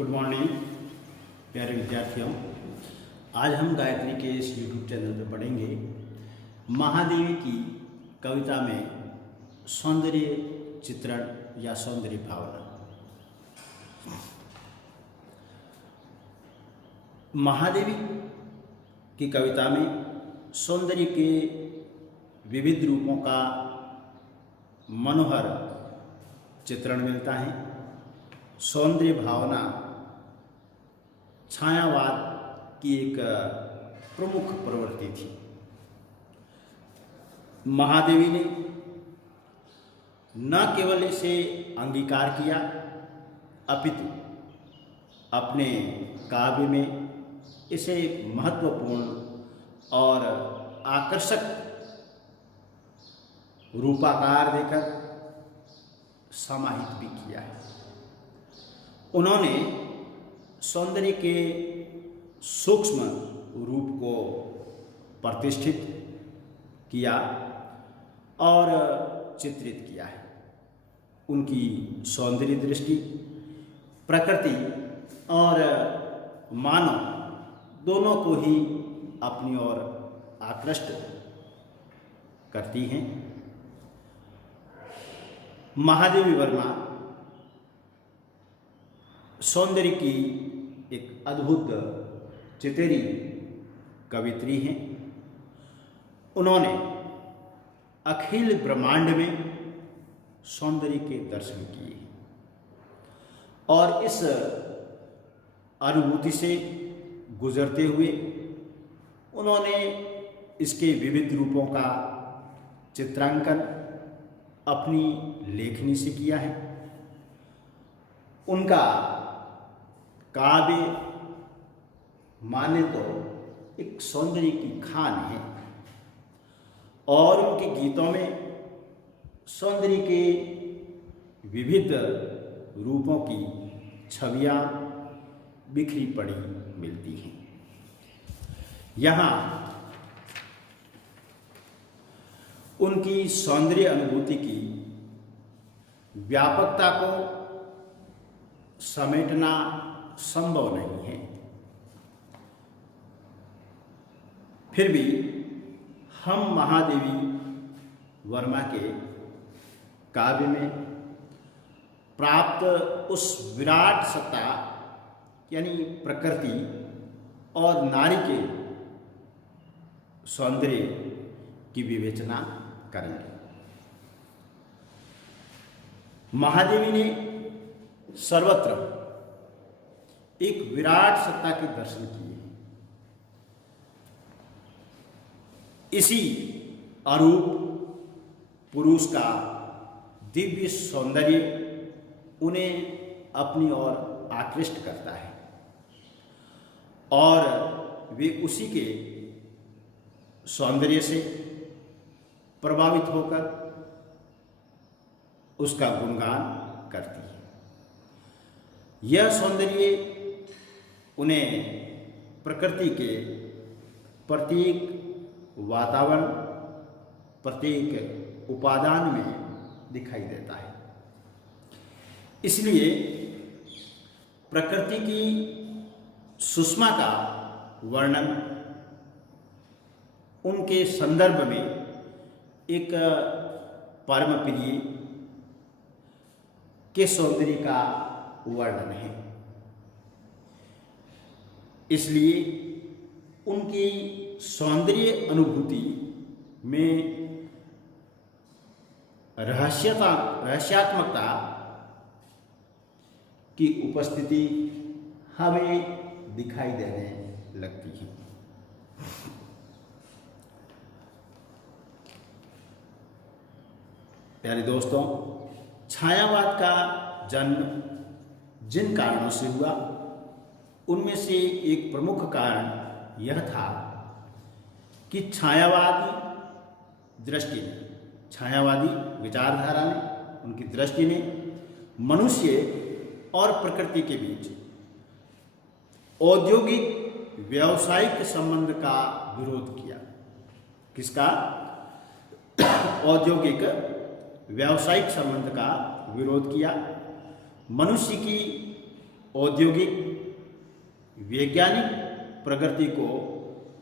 Good morning प्यारे विद्यार्थियों। आज हम गायत्री के इस यूट्यूब चैनल पर पढ़ेंगे महादेवी की कविता में सौंदर्य चित्रण या सौंदर्य भावना। महादेवी की कविता में सौंदर्य के विविध रूपों का मनोहर चित्रण मिलता है। सौंदर्य भावना छायावाद की एक प्रमुख प्रवृत्ति थी। महादेवी ने न केवल इसे अंगीकार किया अपितु अपने काव्य में इसे महत्वपूर्ण और आकर्षक रूपाकार देकर समाहित भी किया है। उन्होंने सौंदर्य के सूक्ष्म रूप को प्रतिष्ठित किया और चित्रित किया है। उनकी सौंदर्य दृष्टि प्रकृति और मानव दोनों को ही अपनी ओर आकृष्ट करती हैं। महादेवी वर्मा सौंदर्य की एक अद्भुत चितेरी कवित्री हैं। उन्होंने अखिल ब्रह्मांड में सौंदर्य के दर्शन किए और इस अनुभूति से गुजरते हुए उन्होंने इसके विविध रूपों का चित्रांकन अपनी लेखनी से किया है। उनका काव्य माने तो एक सौंदर्य की खान है और उनके गीतों में सौंदर्य के विविध रूपों की छवियां बिखरी पड़ी मिलती हैं। यहाँ उनकी सौंदर्य अनुभूति की व्यापकता को समेटना संभव नहीं है। फिर भी हम महादेवी वर्मा के काव्य में प्राप्त उस विराट सत्ता यानी प्रकृति और नारी के सौंदर्य की विवेचना करेंगे। महादेवी ने सर्वत्र एक विराट सत्ता के दर्शन किए। इसी अरूप पुरुष का दिव्य सौंदर्य उन्हें अपनी ओर आकृष्ट करता है और वे उसी के सौंदर्य से प्रभावित होकर उसका गुणगान करती है। यह सौंदर्य उन्हें प्रकृति के प्रत्येक वातावरण प्रत्येक उपादान में दिखाई देता है। इसलिए प्रकृति की सुषमा का वर्णन उनके संदर्भ में एक परम प्रिय के सौंदर्य का वर्णन है। इसलिए उनकी सौंदर्य अनुभूति में रहस्यात्मकता की उपस्थिति हमें दिखाई देने लगती है। प्यारे दोस्तों, छायावाद का जन्म जिन कारणों से हुआ उनमें से एक प्रमुख कारण यह था कि छायावादी विचारधारा ने उनकी दृष्टि ने मनुष्य और प्रकृति के बीच औद्योगिक व्यावसायिक संबंध का विरोध किया। किसका? औद्योगिक व्यावसायिक संबंध का विरोध किया। मनुष्य की औद्योगिक वैज्ञानिक प्रगति को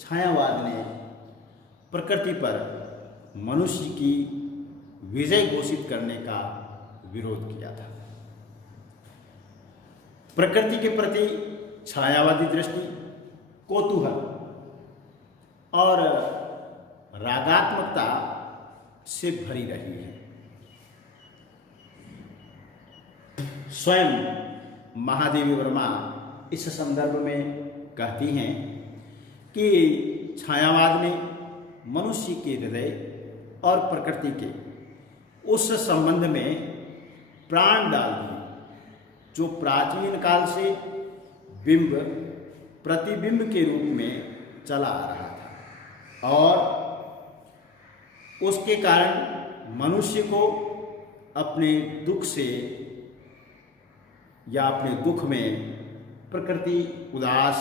छायावाद ने प्रकृति पर मनुष्य की विजय घोषित करने का विरोध किया था। प्रकृति के प्रति छायावादी दृष्टि कौतूहल और रागात्मकता से भरी रही है। स्वयं महादेवी वर्मा इस संदर्भ में कहती हैं कि छायावाद ने मनुष्य के हृदय और प्रकृति के उस संबंध में प्राण डाल दिए जो प्राचीन काल से बिंब प्रतिबिंब के रूप में चला आ रहा था, और उसके कारण मनुष्य को अपने दुख से या अपने दुख में प्रकृति उदास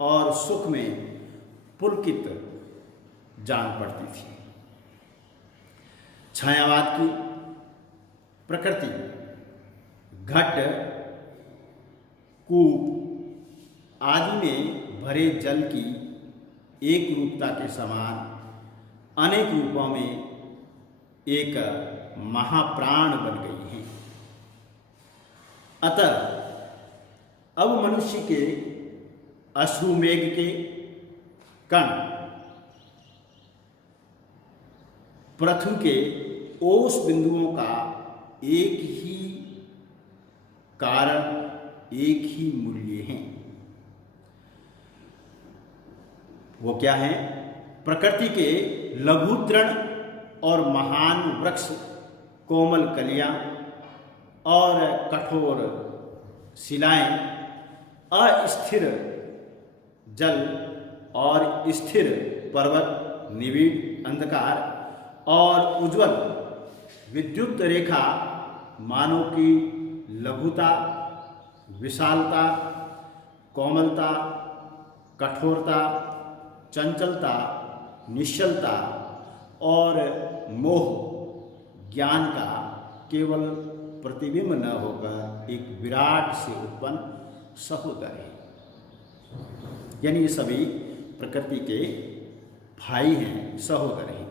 और सुख में पुलकित जान पड़ती थी। छायावाद की प्रकृति घट, कूप आदि में भरे जल की एक रूपता के समान अनेक रूपों में एक महाप्राण बन गई हैं। अतः अब मनुष्य के अश्रुमेघ के कण पृथ्वी के ओस बिंदुओं का एक ही कारण, एक ही मूल्य हैं। वो क्या है? प्रकृति के लघु तृण और महान वृक्ष, कोमल कलियां और कठोर शिलाएं, अस्थिर जल और स्थिर पर्वत, निविड़ अंधकार और उज्जवल विद्युत रेखा मानव की लघुता, विशालता, कोमलता, कठोरता, चंचलता, निश्चलता और मोह ज्ञान का केवल प्रतिबिंब न होकर एक विराट से उत्पन्न सहोदर है। यानी ये सभी प्रकृति के भाई हैं, सहोदर हैं।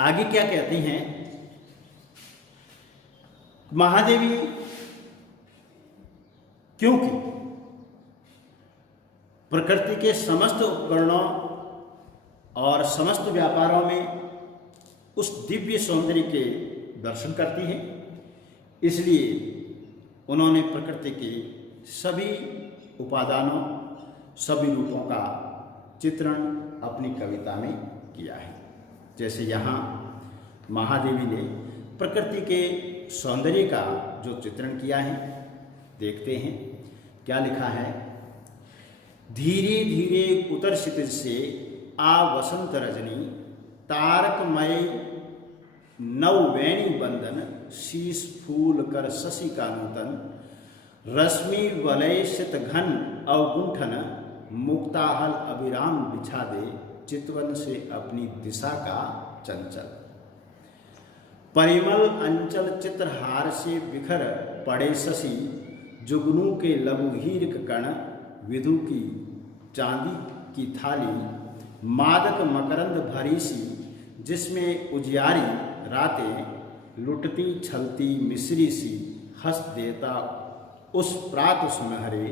आगे क्या कहती हैं? महादेवी क्योंकि प्रकृति के समस्त उपकरणों और समस्त व्यापारों में उस दिव्य सौंदर्य के दर्शन करती है, इसलिए उन्होंने प्रकृति के सभी उपादानों, सभी रूपों का चित्रण अपनी कविता में किया है। जैसे यहाँ महादेवी ने प्रकृति के सौंदर्य का जो चित्रण किया है, देखते हैं क्या लिखा है। धीरे धीरे उतर क्षितिज से आ वसंत रजनी, तारकमय नववेणी बंदन, शीश फूल कर शशि का नूतन, रश्मि वलय शित घन अवगुंठन, मुक्ताहल अभिराम बिछा दे, चितवन से अपनी दिशा का चंचल, परिमल अंचल चित्रहार से बिखर पड़े शशि, जुगनू के लघु हीरक कण, विधु की चांदी की थाली, मादक मकरंद भरी सी, जिसमें उजियारी रातें लुटती छलती मिश्री सी, हंस देता उस प्रात सुनहरे,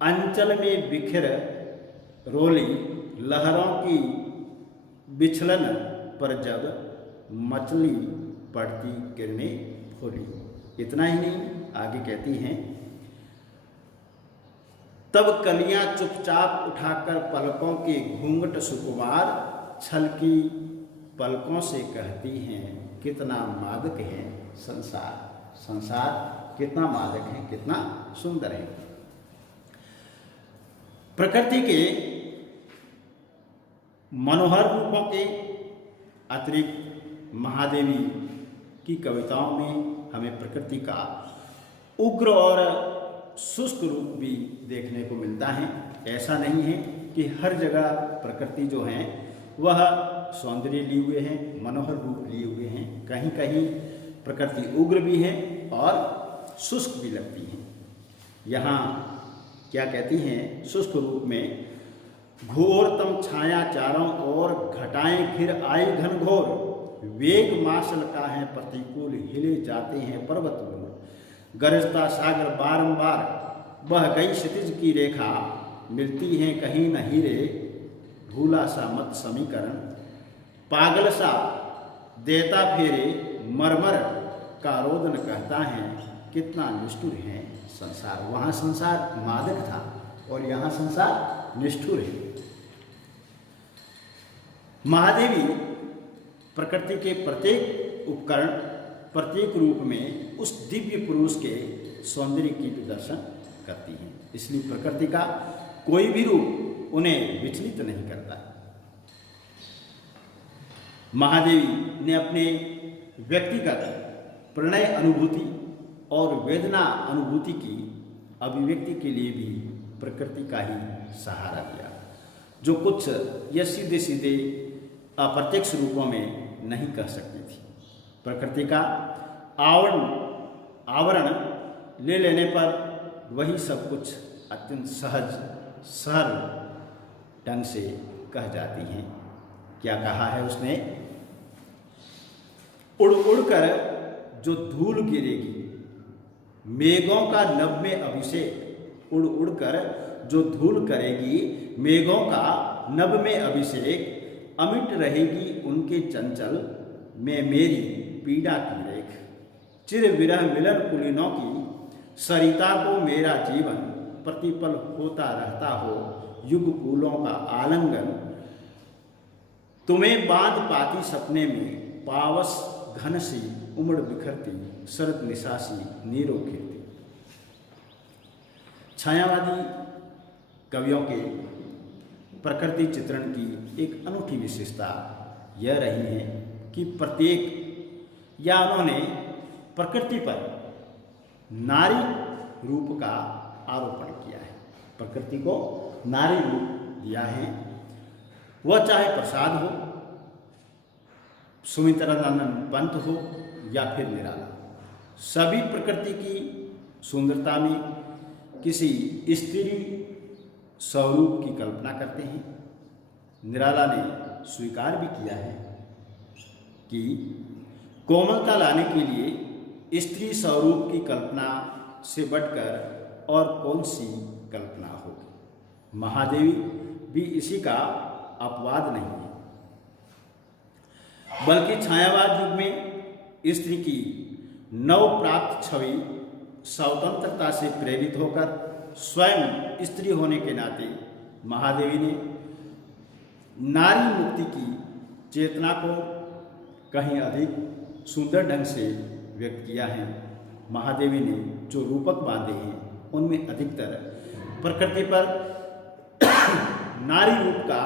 अंचल में बिखर रोली लहरों की बिछलन पर जब मचली पड़ती किरणें फूली। इतना ही नहीं, आगे कहती हैं, तब कलियां चुपचाप उठाकर पलकों के घूंघट सुकुमार, छलकी पलकों से कहती हैं, कितना मादक है संसार, संसार कितना मादक है, कितना सुंदर है। प्रकृति के मनोहर रूपों के अतिरिक्त महादेवी की कविताओं में हमें प्रकृति का उग्र और शुष्क रूप भी देखने को मिलता है। ऐसा नहीं है कि हर जगह प्रकृति जो है वह सौंदर्य लिए हुए हैं, मनोहर रूप लिए हुए हैं। कहीं कहीं प्रकृति उग्र भी है और शुष्क भी लगती हैं। यहाँ क्या कहती हैं शुष्क रूप में, घोरतम छाया चारों ओर, घटाएं फिर आई घनघोर, वेग मासल का है प्रतिकूल, हिले जाते हैं पर्वत मूल, गरजता सागर बारंबार, बह गई क्षितिज की रेखा, मिलती हैं कहीं न हीरे, भूला सा मत समीकरण, पागल सा देता फेरे, मरमर का रोदन कहता है, कितना निष्ठुर है संसार। वहाँ संसार मादक था और यहाँ संसार निष्ठुर है। महादेवी प्रकृति के प्रत्येक उपकरण, प्रत्येक रूप में उस दिव्य पुरुष के सौंदर्य की प्रदर्शन करती हैं। इसलिए प्रकृति का कोई भी रूप उन्हें विचलित नहीं करता। महादेवी ने अपने व्यक्तिगत प्रणय अनुभूति और वेदना अनुभूति की अभिव्यक्ति के लिए भी प्रकृति का ही सहारा लिया, जो कुछ यह सीधे सीधे अप्रत्यक्ष रूपों में नहीं कह सकती थी। प्रकृति का आवरण ले लेने पर वही सब कुछ अत्यंत सहज सरल ढंग से कह जाती हैं। क्या कहा है उसने, उड़ उड़ कर जो धूल गिरेगी, मेघों का नभ में अभिषेक, उड़ उड़ कर जो धूल करेगी, मेघों का नभ में अभिषेक, अमिट रहेगी उनके चंचल में मेरी पीड़ा की रेख, चिर विरह मिलन कुलीनों की सरिता को मेरा जीवन, प्रतिपल होता रहता हो युग कूलों का आलिंगन, तुम्हें बांध पाती सपने में, पावस घन सी उमड़ बिखरती, शरद निशासी नीरो खिलती। छायावादी कवियों के प्रकृति चित्रण की एक अनूठी विशेषता यह रही है कि प्रत्येक या उन्होंने प्रकृति पर नारी रूप का आरोपण किया है, प्रकृति को नारी रूप दिया है। वह चाहे प्रसाद हो, सुमित्रानंद पंत हो या फिर निराला, सभी प्रकृति की सुंदरता में किसी स्त्री स्वरूप की कल्पना करते हैं। निराला ने स्वीकार भी किया है कि कोमलता लाने के लिए स्त्री स्वरूप की कल्पना से बढ़कर और कौन सी कल्पना होगी। महादेवी भी इसी का अपवाद नहीं है, बल्कि छायावाद युग में स्त्री की नव प्राप्त छवि स्वतंत्रता से प्रेरित होकर स्वयं स्त्री होने के नाते महादेवी ने नारी मुक्ति की चेतना को कहीं अधिक सुंदर ढंग से व्यक्त किया है। महादेवी ने जो रूपक बांधे हैं उनमें अधिकतर प्रकृति पर नारी रूप का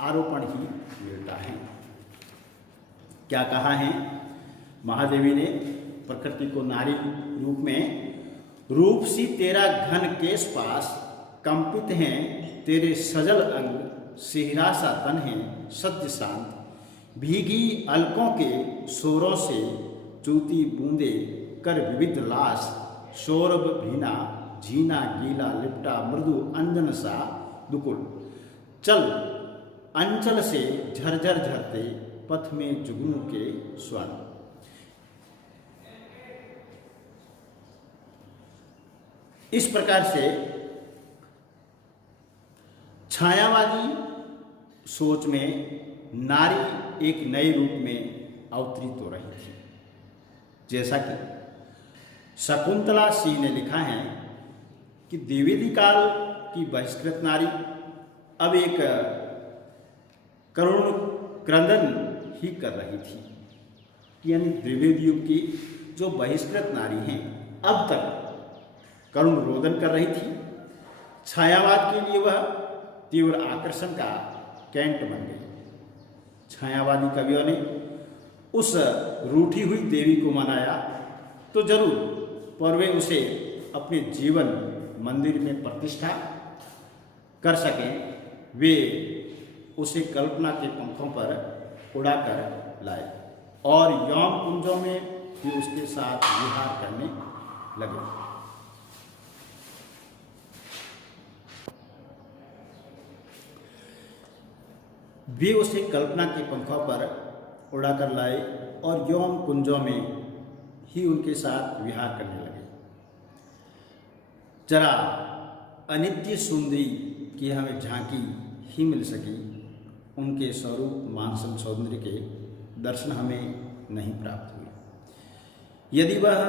आरोपण ही मिलता है। क्या कहा है महादेवी ने प्रकृति को नारी रूप में, रूप सी तेरा घन केश पास, कंपित हैं तेरे सजल अंग, सिहरा सा तन है सत्य शांत, भीगी अलकों के शोरों से चूती बूंदे कर विविध लाश, शोरब भीना झीना गीला लिपटा मृदु अंजन सा दुकुल, चल अंचल से झरझर झरते पथ में जुगनू के स्वर। इस प्रकार से छायावादी सोच में नारी एक नए रूप में अवतरित हो रही थी। जैसा कि शकुंतला सिंह ने लिखा है कि द्विवेदी काल की बहिष्कृत नारी अब एक करुण क्रंदन ही कर रही थी, यानी द्विवेदी युग की जो बहिष्कृत नारी हैं अब तक करुण रोदन कर रही थी। छायावाद के लिए वह तीव्र आकर्षण का कैंट बन गई। छायावादी कवियों ने उस रूठी हुई देवी को मनाया तो जरूर, पर वे उसे अपने जीवन मंदिर में प्रतिष्ठा कर सकें, वे उसे कल्पना के पंखों पर उड़ाकर लाए और यौन कुंजों में भी उसके साथ विहार करने लगे। वे उसे कल्पना के पंखों पर उड़ाकर लाए और यौन कुंजों में ही उनके साथ विहार करने लगे। जरा अनित्य सुंदरी की हमें झांकी ही मिल सकी, उनके स्वरूप मानसन सौंदर्य के दर्शन हमें नहीं प्राप्त हुए। यदि वह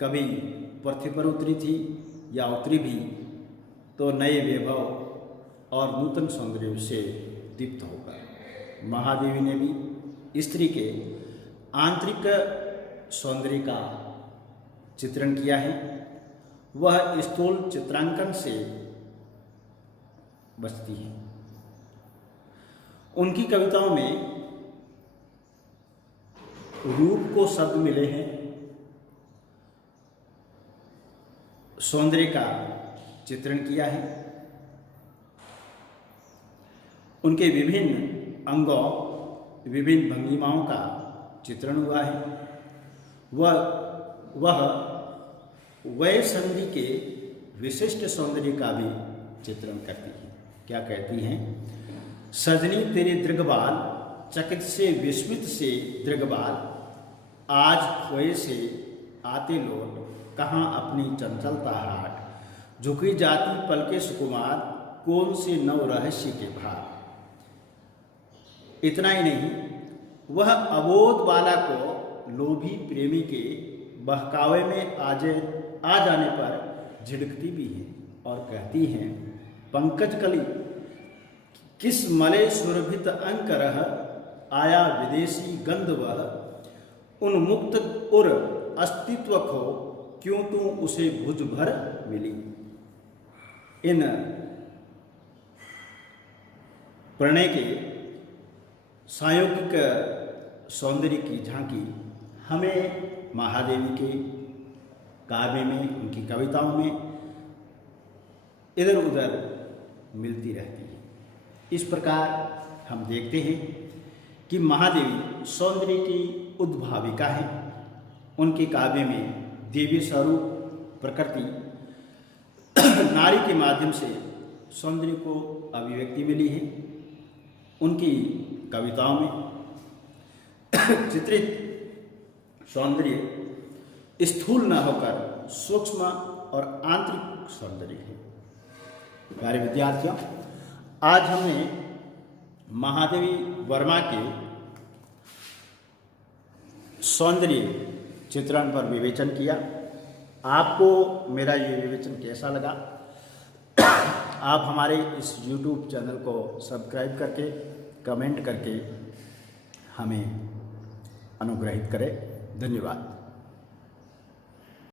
कभी पृथ्वी पर उतरी थी या उतरी भी, तो नए वैभव और नूतन सौंदर्य से दीप्त होकर। महादेवी ने भी स्त्री के आंतरिक सौंदर्य का चित्रण किया है। वह स्थूल चित्रांकन से बचती है। उनकी कविताओं में रूप को शब्द मिले हैं, सौंदर्य का चित्रण किया है। उनके विभिन्न अंगों, विभिन्न भंगिमाओं का चित्रण हुआ है। वह वय संधि के विशिष्ट सौंदर्य का भी चित्रण करती है। क्या कहती हैं? सजनी तेरे दृगबाल, चकित से विस्मित से दृगबाल, आज खोए से आते लौट, कहाँ अपनी चंचलता हाट, झुकी जाती पलके सुकुमार, कौन से नव रहस्य के भार। इतना ही नहीं, वह अबोध बाला को लोभी प्रेमी के बहकावे में आ जाने पर झिड़कती भी है और कहती हैं, पंकज कली किस मले सुरभित अंक रह, आया विदेशी गंध वह, उन्मुक्त उर अस्तित्व खो, क्यों तू उसे भुज भर मिली। इन प्रणय के सांयोगिक सौंदर्य की झांकी हमें महादेवी के काव्य में, उनकी कविताओं में इधर उधर मिलती रहती है। इस प्रकार हम देखते हैं कि महादेवी सौंदर्य की उद्भाविका है। उनके काव्य में देवी स्वरूप प्रकृति नारी के माध्यम से सौंदर्य को अभिव्यक्ति मिली है। उनकी कविताओं में चित्रित सौंदर्य स्थूल न होकर सूक्ष्म और आंतरिक सौंदर्य है। प्यारे विद्यार्थियों, आज हमने महादेवी वर्मा के सौंदर्य चित्रण पर विवेचन किया। आपको मेरा ये विवेचन कैसा लगा? आप हमारे इस YouTube चैनल को सब्सक्राइब करके, कमेंट करके हमें अनुग्रहित करें। धन्यवाद।